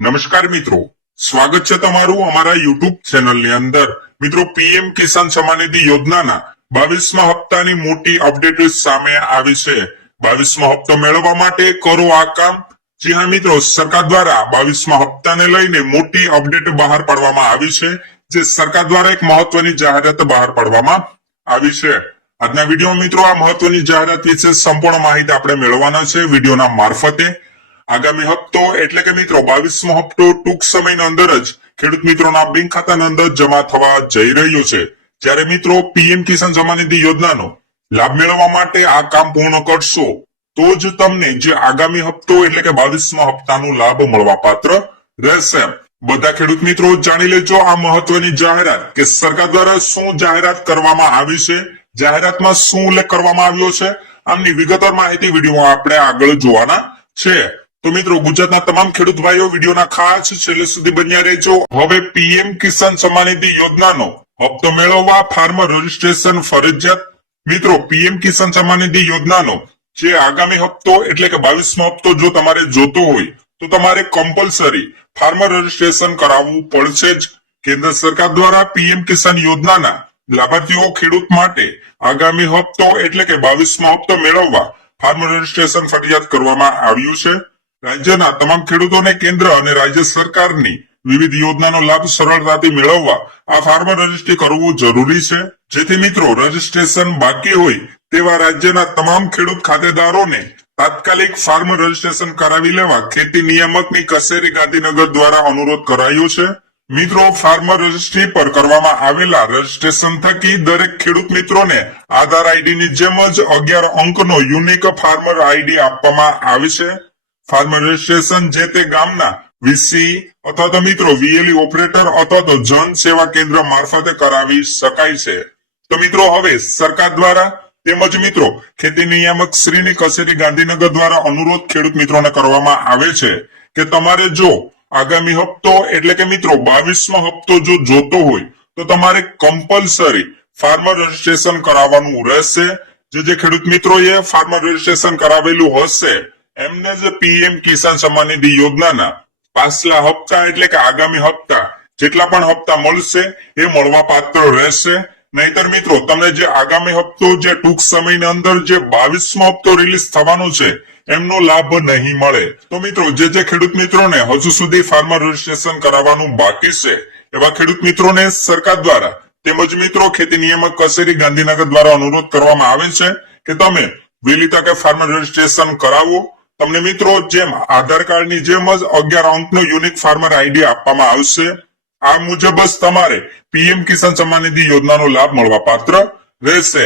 નમસ્કાર મિત્રો, સ્વાગત છે તમારું અમારા યુટ્યુબ ચેનલની અંદર। મિત્રો, પીએમ કિસાન સન્માન નિધિ યોજનાના 22મા હપ્તાની મોટી અપડેટ સામે આવી છે। 22મો હપ્તો મેળવવા માટે કરો આ કામ। જી હા મિત્રો, સરકાર દ્વારા 22મા હપ્તાને લઈને મોટી અપડેટ બહાર પાડવામાં આવી છે, જે સરકાર દ્વારા એક મહત્વની જાહેરાત બહાર પાડવામાં આવી છે। આજના વિડીયોમાં મિત્રો આ મહત્વની જાહેરાત વિશે સંપૂર્ણ માહિતી આપણે મેળવવાના છે વિડીયોના મારફતે। આગામી હપ્તો એટલે કે મિત્રો 22મો હપ્તો ટૂંક સમયની અંદર જ ખેડૂત મિત્રોના બેંક ખાતાની અંદર જમા થવા જઈ રહ્યો છે। જ્યારે મિત્રો પીએમ કિસાન સન્માન નિધિ યોજનાનો લાભ મેળવવા માટે આ કામ પૂર્ણ કરશો તો જ તમને જે આગામી હપ્તો એટલે કે 22મા હપ્તાનો લાભ મળવા પાત્ર રહેશે। બધા ખેડૂત મિત્રો જાણી લેજો આ મહત્વની જાહેરાત કે સરકાર દ્વારા શું જાહેરાત કરવામાં આવી છે, જાહેરાતમાં શું ઉલ્લેખ કરવામાં આવ્યો છે, આમની વિગતવાર માહિતી વિડીયોમાં આપણે આગળ જોવાના છે। તો મિત્રો ગુજરાતના તમામ ખેડૂત ભાઈઓ વિડીયોના ખાસ છેલ્લે સુધી બન્યા રહેજો। હવે પીએમ કિસાન સન્માન નિધિ યોજનાનો હપ્તો મેળવવા ફાર્મર રજીસ્ટ્રેશન ફરજિયાત। મિત્રો પીએમ કિસાન સન્માન નિધિ યોજનાનો જે આગામી હપ્તો એટલે કે 22મો હપ્તો જો તમારે જોતો હોય તો તમારે કમ્પલસરી ફાર્મર રજીસ્ટ્રેશન કરાવવું પડશે જ। કેન્દ્ર સરકાર દ્વારા પીએમ કિસાન યોજનાના લાભાર્થીઓ ખેડૂત માટે આગામી હપ્તો એટલે કે 22મો હપ્તો મેળવવા ફાર્મર રજીસ્ટ્રેશન ફરજિયાત કરવામાં આવ્યું છે। રાજ્યના તમામ ખેડૂતોને કેન્દ્ર અને રાજ્ય સરકારની વિવિધ યોજનાનો લાભ સરળતાથી મેળવવા આ ફાર્મર રજીસ્ટ્રી કરવું જરૂરી છે, જેથી મિત્રો રજીસ્ટ્રેશન બાકી હોય તેવા રાજ્યના તમામ ખેડૂત ખાતેદારોને તાત્કાલિક ફાર્મર રજીસ્ટ્રેશન કરાવી લેવા ખેતી નિયામકની કચેરી ગાંધીનગર દ્વારા અનુરોધ કરાયો છે। મિત્રો ફાર્મર રજીસ્ટ્રી પર કરવામાં આવેલા રજીસ્ટ્રેશન થકી દરેક ખેડૂત મિત્રોને આધાર આઈડી ની જેમ જ 11 અંકનો યુનિક ફાર્મર આઈડી આપવામાં આવે છે। ફાર્મર રજીસ્ટ્રેશન જે તે ગામના વીસી અથવા તો મિત્રો વીએલઈ ઓપરેટર અથવા તો જન સેવા કેન્દ્ર મારફતે કરાવી શકાય છે। તો મિત્રો હવે સરકાર દ્વારા તેમજ મિત્રો ખેતી નિયામક શ્રીની કચેરી ગાંધીનગર દ્વારા અનુરોધ ખેડૂત મિત્રોને કરવામાં આવે છે કે તમારે જો આગામી હપ્તો એટલે કે મિત્રો 22મો હપ્તો જો જોતો હોય તો તમારે કમ્પલસરી ફાર્મર રજીસ્ટ્રેશન કરાવવાનું રહેશે। જે ખેડૂત મિત્રોએ ફાર્મર રજીસ્ટ્રેશન કરાવેલું હશે એમને જ પીએમ કિસાન સન્માન નિધિ યોજનાના પાછલા હપ્તા એટલે કે આગામી હપ્તા જેટલા પણ હપ્તા મળશે એ મળવા પાત્ર રહેશે। નહીતર મિત્રો તમને જે આગામી હપ્તો જે ટૂંક સમયની અંદર જે 22મો હપ્તો રિલીઝ થવાનો છે એમનો લાભ નહીં મળે। તો મિત્રો જે ખેડૂત મિત્રોને હજુ સુધી ફાર્મર રજીસ્ટ્રેશન કરાવવાનું બાકી છે એવા ખેડૂત મિત્રોને સરકાર દ્વારા તેમજ મિત્રો ખેતી નિયામક કચેરી ગાંધીનગર દ્વારા અનુરોધ કરવામાં આવે છે કે તમે વહેલી તકે ફાર્મર રજીસ્ટ્રેશન કરાવો। તમને મિત્રો જેમ આધાર કાર્ડની જેમ જ 11 અંકનો યુનિક ફાર્મર આઈડી આપવામાં આવશે। આ મુજબ જ તમારે પીએમ કિસાન સન્માન નિધિ યોજનાનો લાભ મળવા પાત્ર રહેશે।